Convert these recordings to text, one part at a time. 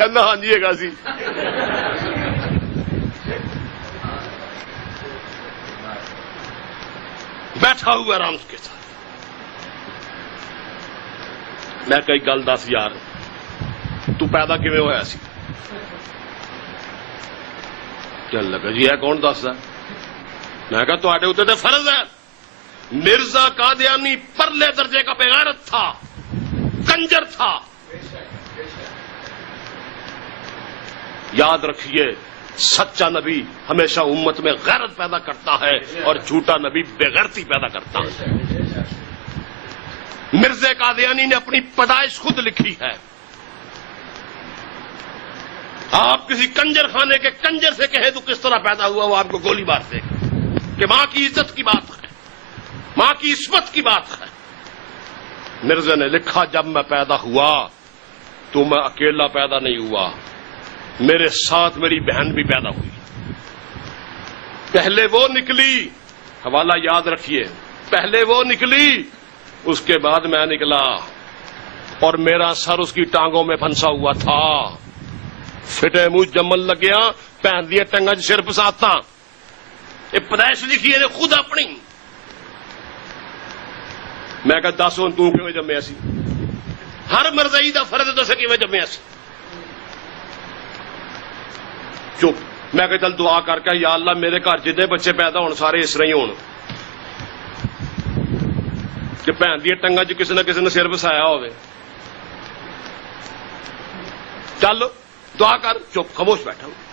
کہنا ہاں جی گا سی بیٹھا ہوا آرام کے ساتھ میں کئی گل دس یار تو پیدا کیویں ہویا سی کہنے لگا جی یہ کون دسدا میں کہا تواڈے اوتے تے فرض ہے مرزا قادیانی پرلے درجے کا بغیرت تھا کنجر تھا یاد رکھیے سچا نبی ہمیشہ امت میں غیرت پیدا کرتا ہے اور جھوٹا نبی بےغیرتی پیدا کرتا ہے مرزا قادیانی نے اپنی پیدائش خود لکھی ہے آپ کسی کنجر خانے کے کنجر سے کہیں تو کس طرح پیدا ہوا وہ آپ کو گولی مار دے گا کہ ماں کی عزت کی بات ہے ماں کی عصمت کی بات ہے مرزا نے لکھا جب میں پیدا ہوا تو میں اکیلا پیدا نہیں ہوا میرے ساتھ میری بہن بھی پیدا ہوئی پہلے وہ نکلی حوالہ یاد رکھیے پہلے وہ نکلی اس کے بعد میں نکلا اور میرا سر اس کی ٹانگوں میں پھنسا ہوا تھا فٹے منہ جمن لگیا پہن دیا ٹنگا سر پساتا یہ پیدائش لکھی ہے خود اپنی میں کہا دس ہوں تو کیویں جمیا سی ہر مرزائی دا فرض دس کیویں جمیا سی چپ میں کہ چل دعا کر کے یا اللہ میرے گھر جتنے بچے پیدا ہون سارے اس طرح ہی ہون کہ بھن دی ٹنگا چ کسی نہ کسی نے سر بسایا ہوئے چل دعا کر چپ خاموش بیٹھا ہوں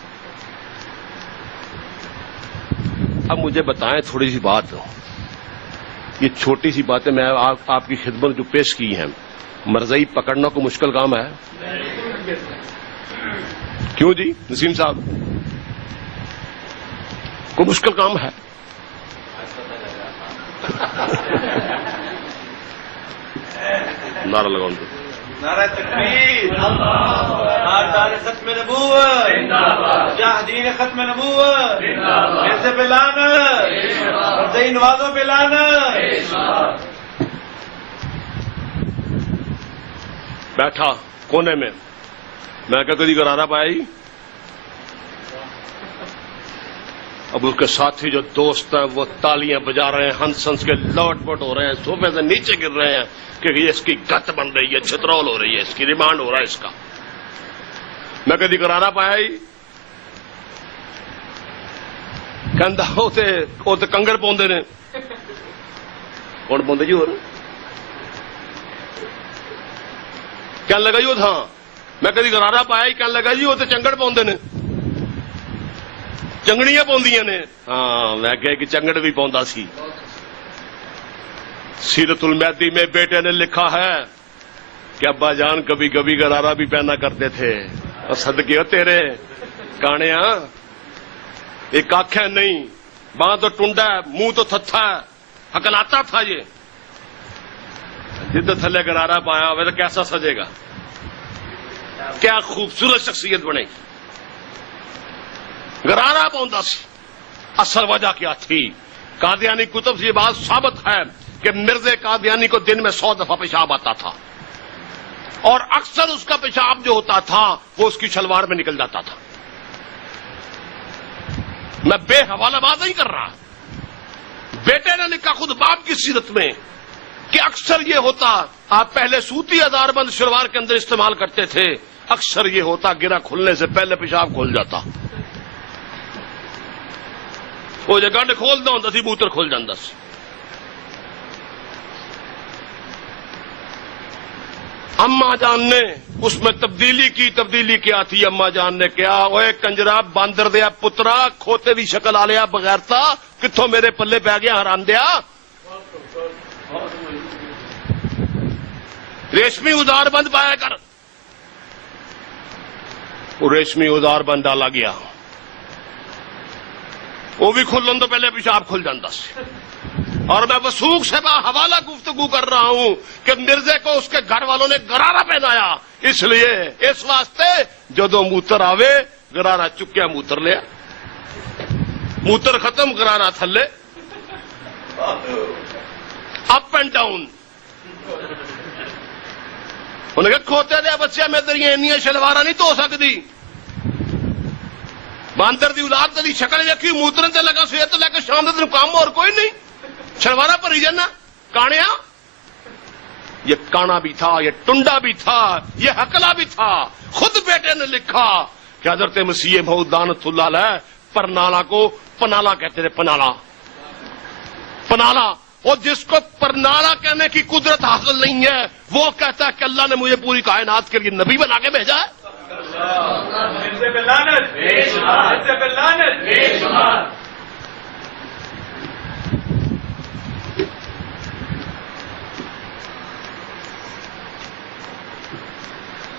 اب مجھے بتائیں تھوڑی سی بات یہ چھوٹی سی باتیں میں آپ کی خدمت جو پیش کی ہیں مرزائی پکڑنا کو مشکل کام ہے کیوں جی نسیم صاحب کو مشکل کام ہے نعرہ لگاؤں نعرہ تکبیر نعرہ ختم نبوت جاہدین ختم نبوت مرزا پہ لعنت مرزائی نوازوں پہ لعنت بیٹھا کونے میں میں کہا کدی گرارا پایا ہی اب اس کے ساتھی جو دوست ہیں وہ تالیاں بجا رہے ہیں ہنس ہنس کے لوٹ پوٹ ہو رہے ہیں صوفے سے نیچے گر رہے ہیں کہ یہ اس کی گت بن رہی ہے چھترول ہو رہی ہے اس کی ریمانڈ ہو رہا ہے اس کا میں کدی گرارا پایا ہی کہ کنگڑ پوندے نے کون پوندے جی اور کہنے لگا جی وہ ہاں میں کدی گرارا پایا ہی کہنے لگا جی وہ تو چنگڑ پوندے نے چنگڑیاں پوندیاں نے ہاں میں کہا کہ چنگڑ بھی پوندا سی سیرت المہدی میں بیٹے نے لکھا ہے کہ ابا جان کبھی کبھی گرارا بھی پہنا کرتے تھے اور صدقے ہو تیرے کانیا ایک آنکھ ہے نہیں باں تو ٹنڈا ہے منہ تو تھتھا ہے ہکلاتا تھا یہ جد تھلے گرارا پایا ہوئے تو کیسا سجے گا کیا خوبصورت شخصیت بنے گی گرارا پوندا سی اصل وجہ کیا تھی قادیانی کتب سے یہ بات ثابت ہے کہ مرزا قادیانی کو دن میں 100 دفعہ پیشاب آتا تھا اور اکثر اس کا پیشاب جو ہوتا تھا وہ اس کی شلوار میں نکل جاتا تھا میں بے حوالہ بات نہیں کر رہا بیٹے نے لکھا خود باپ کی سیرت میں کہ اکثر یہ ہوتا آپ پہلے سوتی ہزار بند شلوار کے اندر استعمال کرتے تھے اکثر یہ ہوتا گرا کھلنے سے پہلے پیشاب کھل جاتا وہ جو گنڈ کھولتا ہوں سی بوتر کھل جاتا سی اما جان نے اس میں تبدیلی کیا تھی اما جان نے کیا اوے کنجرا باندر دیا پترا کھوتے دی شکل آ لیا بغیرتا کتوں میرے پلے پی گیا حرام دیا ریشمی ادار بند پایا کر وہ ریشمی ادار بند ڈالا گیا وہ بھی کھلن تو پہلے پیشاب کھل جاتا سی اور میں وثوق سے حوالہ گفتگو کر رہا ہوں کہ مرزے کو اس کے گھر والوں نے گرارا پہنایا اس لیے اس واسطے جدو موتر آوے گرارا چکیا موتر لیا موتر ختم گرارا تھلے اپ اینڈ ڈاؤن انہیں کہا کھوتے دیا بچے میں تیری اینیاں شلوارا نہیں دھو سکتی، باندر دی اولاد تیری شکل ویکھی موترن تے لگا سویر تو لے کے شام تین کام اور کوئی نہیں، شلوارا بھری جانا کانیا۔ یہ کانا بھی تھا، یہ ٹنڈا بھی تھا، یہ ہکلا بھی تھا۔ خود بیٹے نے لکھا کہ حضرت مسیح موعود لعنت اللہ علیہ پرنالا کو پنالا کہتے تھے، پنالا پنالا، اور جس کو پرنالا کہنے کی قدرت حاصل نہیں ہے وہ کہتا ہے کہ اللہ نے مجھے پوری کائنات کے لیے نبی بنا کے بھیجا ہے۔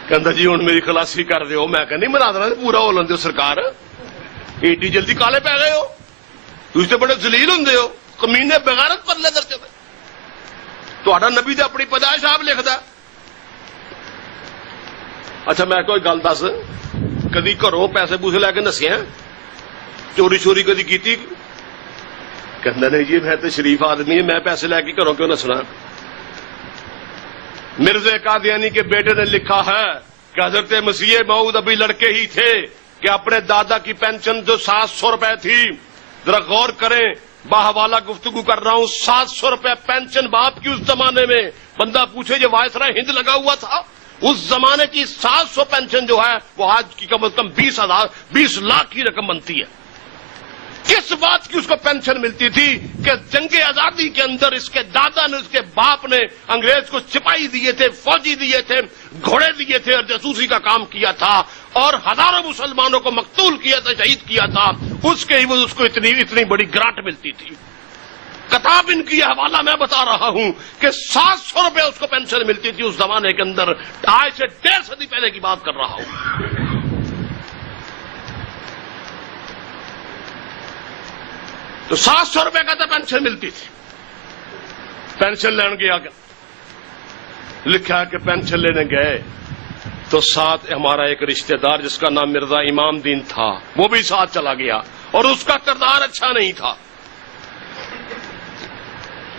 کہندا جی ہوں میری خلاصی کر دیو، میں کہ نہیں بنا دینا پورا ہو لین دیو سرکار، ایڈی جلدی کالے پی گئے ہو، تھی تو بڑے ذلیل ہوں ہو، کمینے بغیرت پرلے درجے میں، تہاڈا نبی تے اپنی پیدائش آپ لکھدا۔ اچھا میں کوئی گل دس، کدی گھروں پیسے پوسے لے کے نسیا، چوری چوری کدی کیتی؟ کہندا نہیں جی میں تو شریف آدمی ہے، میں پیسے لے کے گھروں کیوں نسنا؟ مرزا قادیانی کے بیٹے نے لکھا ہے کہ حضرت مسیح موعود ابھی لڑکے ہی تھے کہ اپنے دادا کی پینشن جو 700 روپے تھی، ذرا غور کریں، باحوالہ گفتگو کر رہا ہوں، 700 روپے پینشن باپ کی اس زمانے میں، بندہ پوچھے یہ وائسرائے ہند لگا ہوا تھا، اس زمانے کی 700 پینشن جو ہے وہ آج کی کم از کم 20 لاکھ کی رقم بنتی ہے۔ کس بات کی اس کو پینشن ملتی تھی کہ جنگ آزادی کے اندر اس کے دادا نے، اس کے باپ نے انگریز کو سپاہی دیے تھے، فوجی دیے تھے، گھوڑے دیے تھے اور جاسوسی کا کام کیا تھا اور ہزاروں مسلمانوں کو مقتول کیا تھا، شہید کیا تھا، اس کے عوض اس کو اتنی بڑی گرانٹ ملتی تھی۔ کتاب ان کی حوالہ میں بتا رہا ہوں کہ 700 روپے اس کو پینشن ملتی تھی اس زمانے کے اندر، آج سے 1.5 صدی پہلے کی بات کر رہا ہوں۔ تو 700 روپے کا تو پینشن ملتی تھی۔ پینشن لینے گیا، لکھا کہ پینشن لینے گئے تو ساتھ ہمارا ایک رشتہ دار جس کا نام مرزا امام دین تھا وہ بھی ساتھ چلا گیا اور اس کا کردار اچھا نہیں تھا۔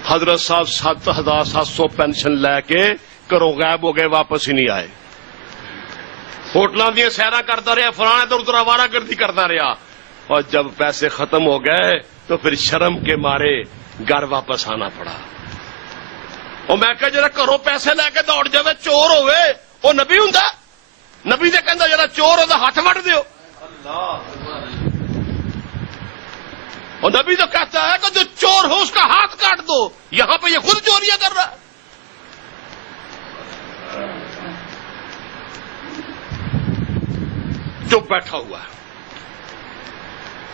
حضرت صاحب 7,700 پینشن لے کے گھروں غائب ہو گئے، واپس ہی نہیں آئے۔ ہوٹلاں دیا سیرا کرتا رہا، فلاں ادھر ادھر آوارہ گردی کرتا رہا، اور جب پیسے ختم ہو گئے تو پھر شرم کے مارے گھر واپس آنا پڑا۔ اور میں کہ جرا گھروں پیسے لے کے دوڑ جائے چور ہوئے وہ نبی ہوں؟ نبی نے کہندا جرا چور ہو ہاتھ وڑ دیو، اور نبی تو کہتا ہے کہ جو چور ہو اس کا ہاتھ کاٹ دو، یہاں پہ یہ خود چوریاں کر رہا ہے۔ چپ بیٹھا ہوا ہے،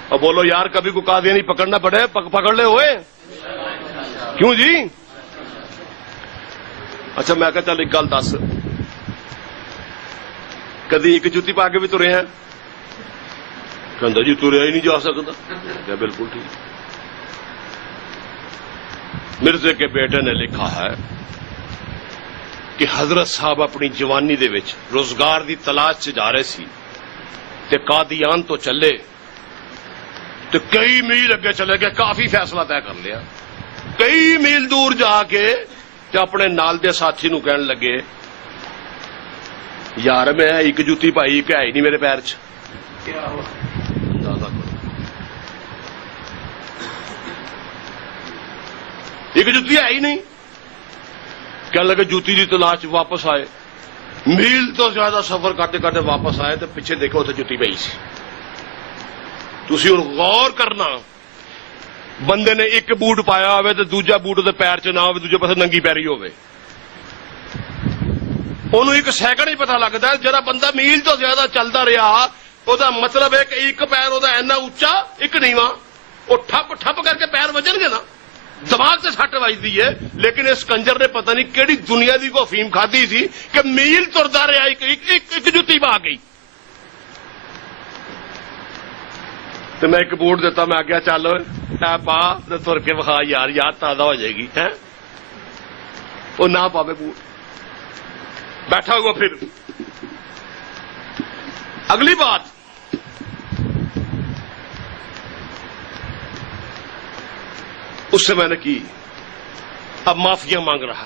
اور بولو یار کبھی کو قادیانی پکڑنا پڑے، پکڑ لے ہوئے کیوں جی؟ اچھا میں کہا چل ایک گل دس، کدی ایک جوتی پا کے بھی ترے ہیں؟ کہندا جی تریا ہی نہیں جا سکتا۔ کیا بالکل ٹھیک۔ مرزے کے بیٹے نے لکھا ہے کہ حضرت صاحب اپنی جوانی دے وچ روزگار دی تلاش سے جا رہے سی تے قادیان تو چلے تو کئی میل اگے چلے گئے، کافی فیصلہ طے کر لیا، کئی میل دور جا کے تے اپنے نال دے ساتھی نو کہن لگے یار میں ایک جوتی پائی کہ ہے ہی نہیں میرے پیر چ، ایک جوتی ہے ہی نہیں۔ کہنے لگے جوتی دی تلاش، واپس آئے، میل تو زیادہ سفر کرتے کرتے واپس آئے تو پیچھے دیکھو اتنے جوتی پئی سی۔ تسی ہن غور کرنا، بندے نے ایک بوٹ پایا ہوئے تو دوجا بوٹ دے پیر چ نہ ہوئے، دوجے پاسے ننگی پیری ہوئے، انہوں ایک سیکنڈ ہی پتا لگتا ہے۔ جرا بندہ میل تو زیادہ چلتا رہا، وہ مطلب ہے کہ ایک پیر وہ اینا اچا ایک نیواں، وہ ٹھپ ٹھپ کر کے پیر وجن گے نا، دماغ سے سٹ وجتی ہے۔ لیکن اس کنجر نے پتہ نہیں کیڑی دنیا دی کو افیم کھادی سی کہ میل ترتا رہا، ایک جتی پا گئی۔ تو میں ایک بوٹ دیتا، میں آگیا چل پا تر کے بخا یار، یاد تازہ ہو جائے گی ہے۔ وہ نہ پاوے بوٹ، بیٹھا ہوا۔ پھر اگلی بات، اس سے میں نے کی، اب معافیاں مانگ رہا،